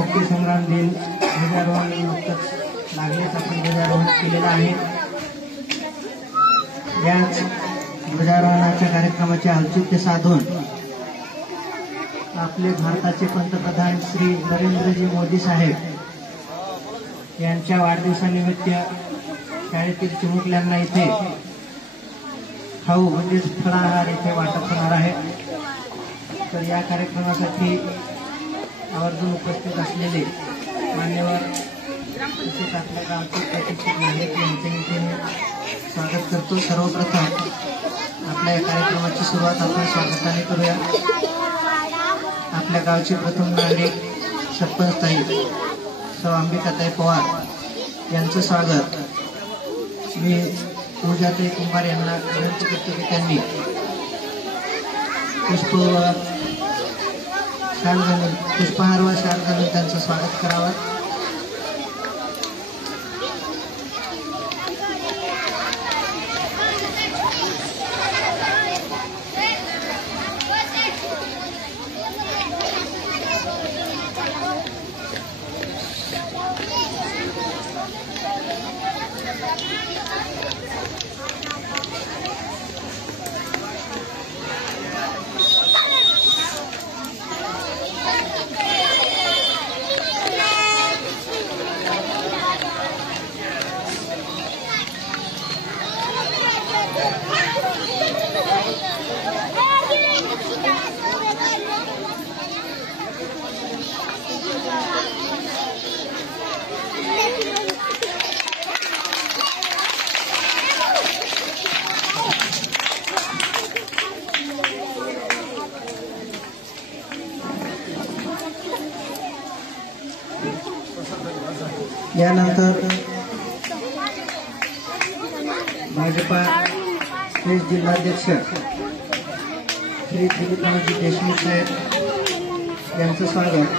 मुक्ती संग्राम दिन ध्वजारोहण नुकतंच लागलेच आपण ध्वजारोहण केलेलं आहे। याच ध्वजारोहणाच्या कार्यक्रमाचे औचित्य साधून आपले भारताचे पंतप्रधान श्री नरेंद्रजी मोदी साहेब यांच्या वाढदिवसानिमित्त शाळेतील चिमुकल्यांना इथे खाऊ म्हणजेच फळाहार इथे वाटप होणार आहे। तर या कार्यक्रमासाठी आवर्जून उपस्थित असलेले मान्यवर तसेच आपल्या गावचे प्रतिष्ठित नागरिक यांचे इथे स्वागत करतो। सर्वप्रथम आपल्या या कार्यक्रमाची सुरुवात आपण स्वागताने करूया। आपल्या गावचे प्रथम नागरिक सरपंच ताई सौ अंबिकाताई पवार यांचं स्वागत मी पूजाताई कुंभार यांना विनंती करतो की त्यांनी पुष्पहार व शाल घालून त्यांचं स्वागत करावं। यानंतर भाजपा प्रदेश जिल्हाध्यक्ष श्री दिलीपजी देशमुख साहेब यांचं स्वागत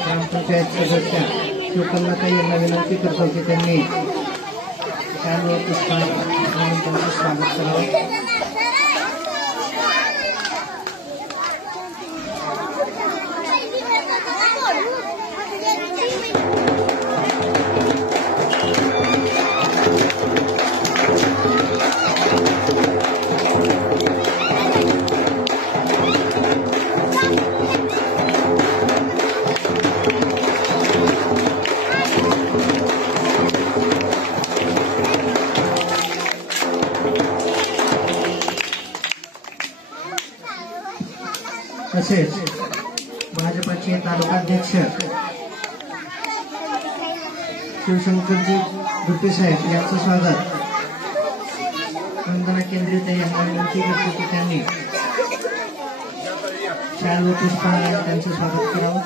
ग्रामपंचायत सदस्य शिवकन्याताई यांना विनंती करतो की त्यांनी शाल पुष्पहार घालून त्यांचं स्वागत करावं। तसेच भाजपाचे तालुकाध्यक्ष शिवशंकरजी दुप्पे साहेब यांचं स्वागत वंदना केंद्रीय यांना विनंती करतो की त्यांनी शाल व पुष्पहार त्यांचं स्वागत करावं।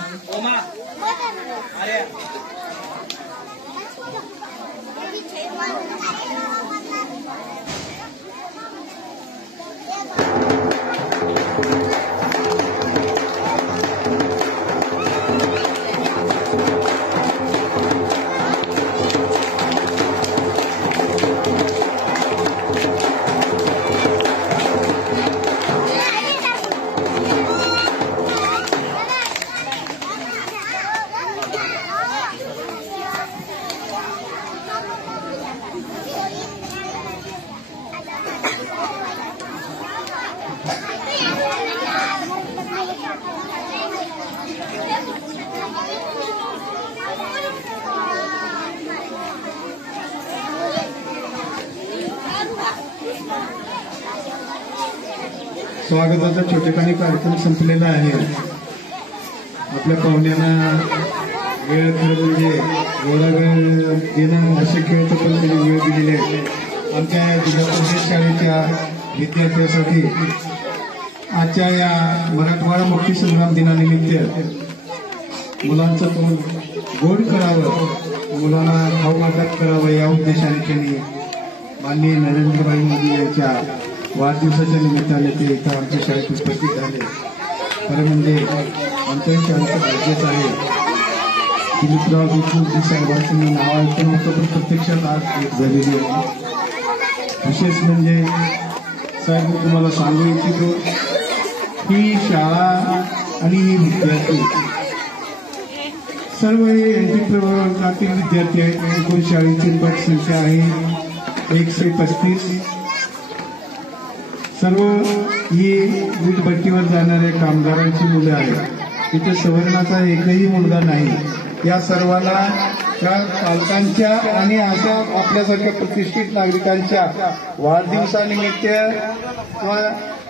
स्वागताचा छोटेखानी कार्यक्रम संपलेला आहे। आपल्या पाहुण्यांना वेळ खरं म्हणजे एवढा वेळ देणं अशक्य होतं, पण त्यांनी वेळ दिलेली आहे। आमच्या जिल्हा परिषद शाळेच्या विद्यार्थ्यांसाठी आजच्या या मराठवाडा मुक्ती संग्राम दिनानिमित्त मुलांचं तोंड गोड करावं, मुलांना खाऊ वाटप करावं या उद्देशाने त्यांनी माननीय नरेंद्रभाई मोदी यांच्या वाढदिवसाच्या निमित्ताने ते इथं आमच्या शाळेत उपस्थित झाले। खरं म्हणजे आमच्या शाळेचं भाग्यच आहे। दिलीपराव देशमुख साहेबांचं मी नाव ऐकून होतं, पण प्रत्यक्षात आज एक झालेली आहे। विशेष म्हणजे साहेब मी तुम्हाला सांगू इच्छितो ही शाळा आणि ही विद्यार्थी सर्व एनटी प्रवर्गातील विद्यार्थी आहेत. एकूण शाळेची पटसंख्या आहे 135. सर्व ही वीटभट्टीवर जाणाऱ्या कामगारांची मुलं आहेत. इथे सवर्णाचा एकही मुलगा नाही. या सर्वांना त्या पालकांच्या आणि अशा आपल्यासारख्या प्रतिष्ठित नागरिकांच्या वाढदिवसानिमित्त किंवा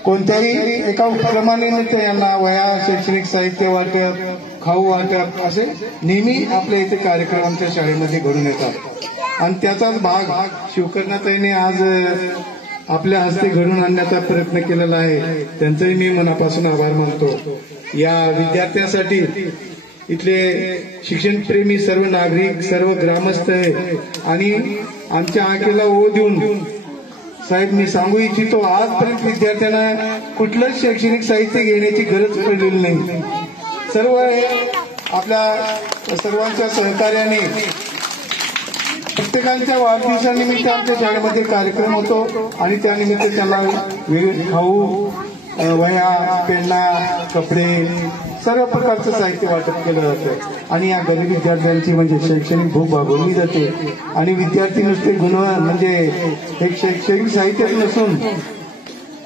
कोणत्याही एका उपक्रमानिमित्त यांना वह्या, शैक्षणिक साहित्य वाटप, खाऊ वाटप असे नेहमी आपल्या इथे कार्यक्रम आमच्या शाळेमध्ये घडून येतात. आणि त्याचाच भाग शिवकन्याताईंनी आज आपल्या हस्ते घडून आणण्याचा प्रयत्न केलेला आहे. त्यांचंही मी मनापासून आभार मानतो. या विद्यार्थ्यांसाठी इथले शिक्षणप्रेमी सर्व नागरिक, सर्व ग्रामस्थ आणि आमच्या आकेला ओढ देऊन साहेब मी सांगू इच्छितो, आजपर्यंत विद्यार्थ्यांना कुठलंच शैक्षणिक साहित्य घेण्याची गरज पडलेली नाही. सर्व आपल्या सर्वांच्या सहकार्याने प्रत्येकांच्या वाढदिवसानिमित्त आमच्या शाळेमध्ये कार्यक्रम होतो आणि त्यानिमित्त त्याला खाऊ, वह्या, पेना, कपडे सर्व प्रकारचं साहित्य वाटप केलं जातं आणि या गरीब विद्यार्थ्यांची म्हणजे शैक्षणिक भूक भागवली जाते. आणि विद्यार्थी नुसते म्हणजे एक शैक्षणिक साहित्यच नसून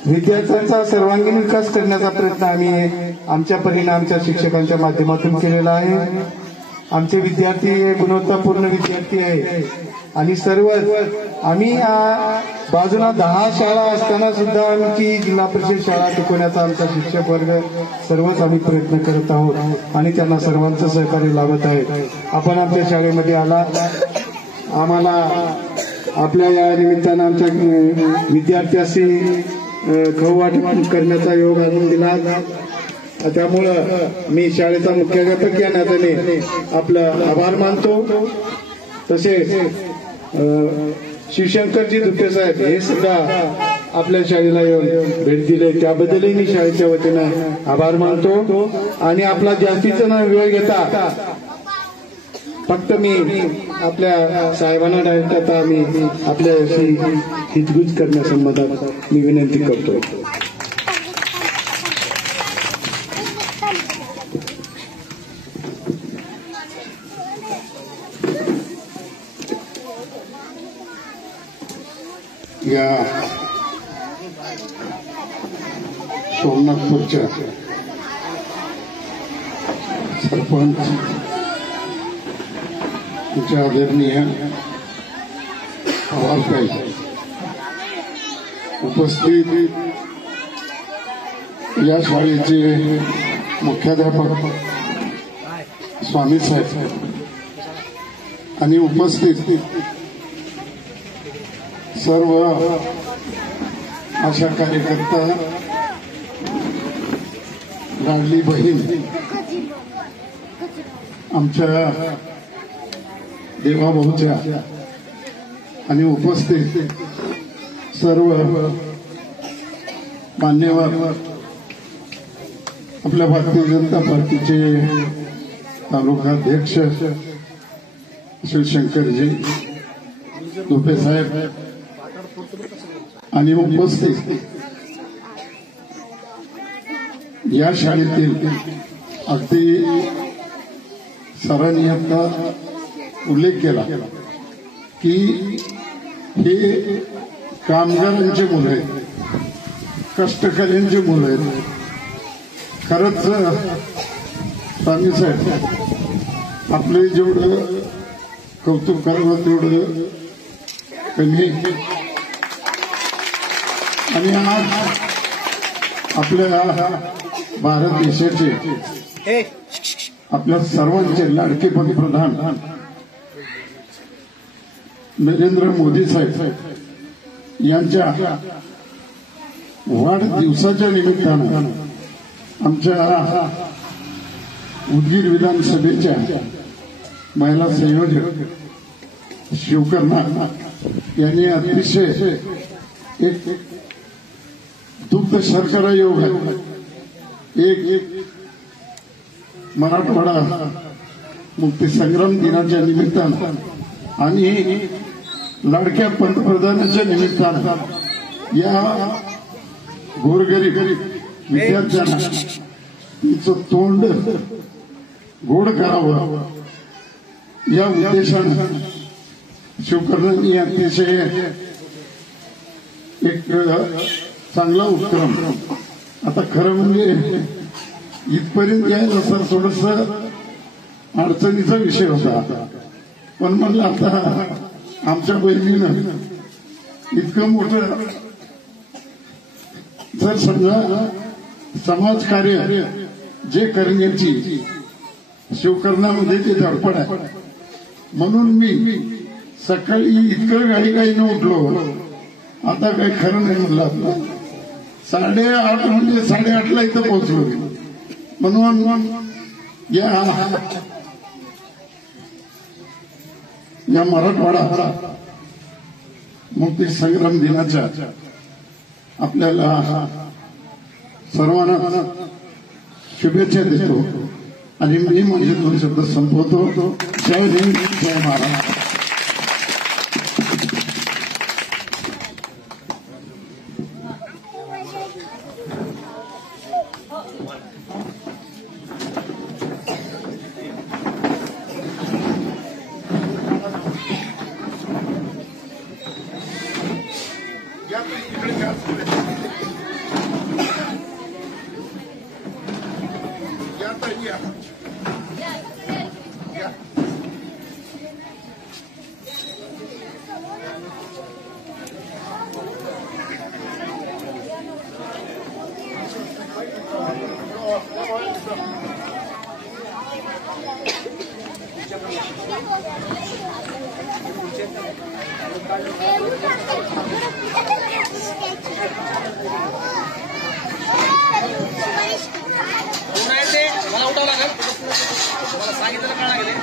विद्यार्थ्यांचा सर्वांगीण विकास करण्याचा प्रयत्न आम्ही आमच्या परीने आमच्या शिक्षकांच्या माध्यमातून केलेला आहे. आमचे विद्यार्थी हे गुणवत्तापूर्ण विद्यार्थी आहे आणि सर्व आम्ही बाजूला 10 शाळा असताना सुद्धा आमची जिल्हा परिषद शाळा टिकवण्याचा आमचा शिक्षक वर्ग सर्वच आम्ही प्रयत्न करत आहोत आणि त्यांना सर्वांचं सहकार्य लाभत आहे. आपण आमच्या शाळेमध्ये आला, आम्हाला आपल्या या निमित्तानं आमच्या विद्यार्थ्याशी खाऊ वाटप करण्याचा योग आणून दिला. त्यामुळं मी शाळेचा मुख्याध्यापक या नात्याने आपलं आभार मानतो. तसेच शिवशंकरजी दुप्पे साहेब हे सुद्धा आपल्या शाळेला येऊन भेट दिले, त्याबद्दलही मी शाळेच्या वतीनं आभार मानतो. आणि आपला जास्तीचा न वेळ घेता फक्त मी आपल्या साहेबांना डायरेक्ट आता मी आपल्याशी हितगुज करण्यासंबंधात मी विनंती करतो. या सोमनाथपूरच्या सरपंच आमच्या आदरणीय पवारताई, उपस्थित या शाळेचे मुख्याध्यापक स्वामी साहेब आणि उपस्थित सर्व आशा कार्यकर्ता, लाडली बहीण, आमच्या देवाभाऊच्या आणि उपस्थित सर्व मान्यवर, आपल्या भारतीय जनता पार्टीचे तालुका अध्यक्ष शिवशंकरजी दुप्पे साहेब आणि उपस्थित या शाळेतील अगदी सरांनी आता उल्लेख केला की हे कामगारांची मुलं आहेत, कष्टकऱ्यांची मुलं आहेत. खरंच स्वामी साहेब आपले जेवढं कौतुक करावं तेवढं कमी. आणि आज आपल्या भारत देशाचे आपल्या सर्वांचे लाडके पंतप्रधान नरेंद्र मोदी साहेब यांच्या वाढदिवसाच्या निमित्तानं आमच्या उदगीर विधानसभेच्या महिला संयोजक शिवकन्या यांनी अतिशय एक दुग्ध शर्करा योग आहे, एक मराठवाडा मुक्तीसंग्राम दिनाच्या निमित्तानं आणि लाडक्या पंतप्रधानाच्या निमित्तानं या गोरगरीब विद्यार्थ्यांना तिचं तोंड गोड करावं या उद्देशानं शिवकर्णांनी अतिशय एक चांगला उपक्रम. आता खरं म्हणजे इथपर्यंत यायला सर थोडस अडचणीचा विषय होता, पण म्हणलं आता आमच्या बहिणीनं इतकं मोठं जर समजा समाजकार्य जे करण्याची शिवकर्णामध्ये ते धडपड आहे, म्हणून मी सकाळी इतकं घाईघाईनं उठलो. आता काही खरं नाही म्हणलं, 8:30 म्हणजे 8:30ला इथं पोहोचलो. म्हणून या मराठवाडा मुक्ती संग्राम दिनाच्या आपल्याला सर्वांना शुभेच्छा देतो आणि मी माझे 2 शब्द संपवतो. जय हिंद, जय महाराष्ट्र. मला उठावं लागेल, मला सांगितलं काय लागेल.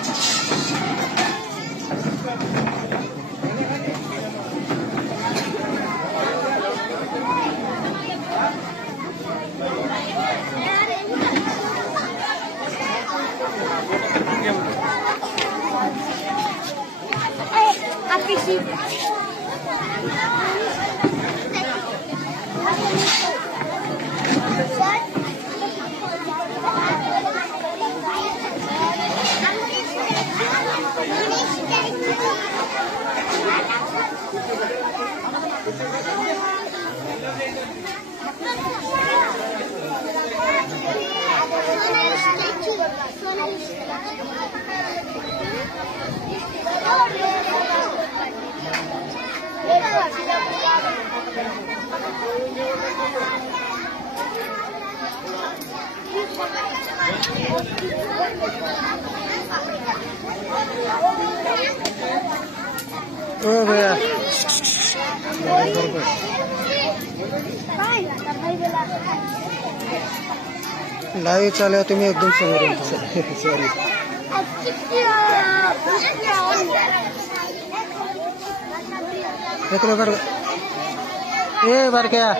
लाईव्ह चालू तुम्ही एकदम समोर. सॉरी ए बारक्या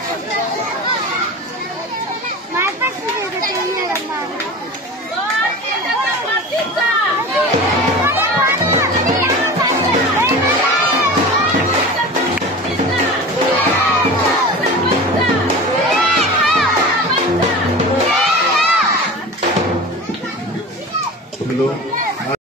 आहे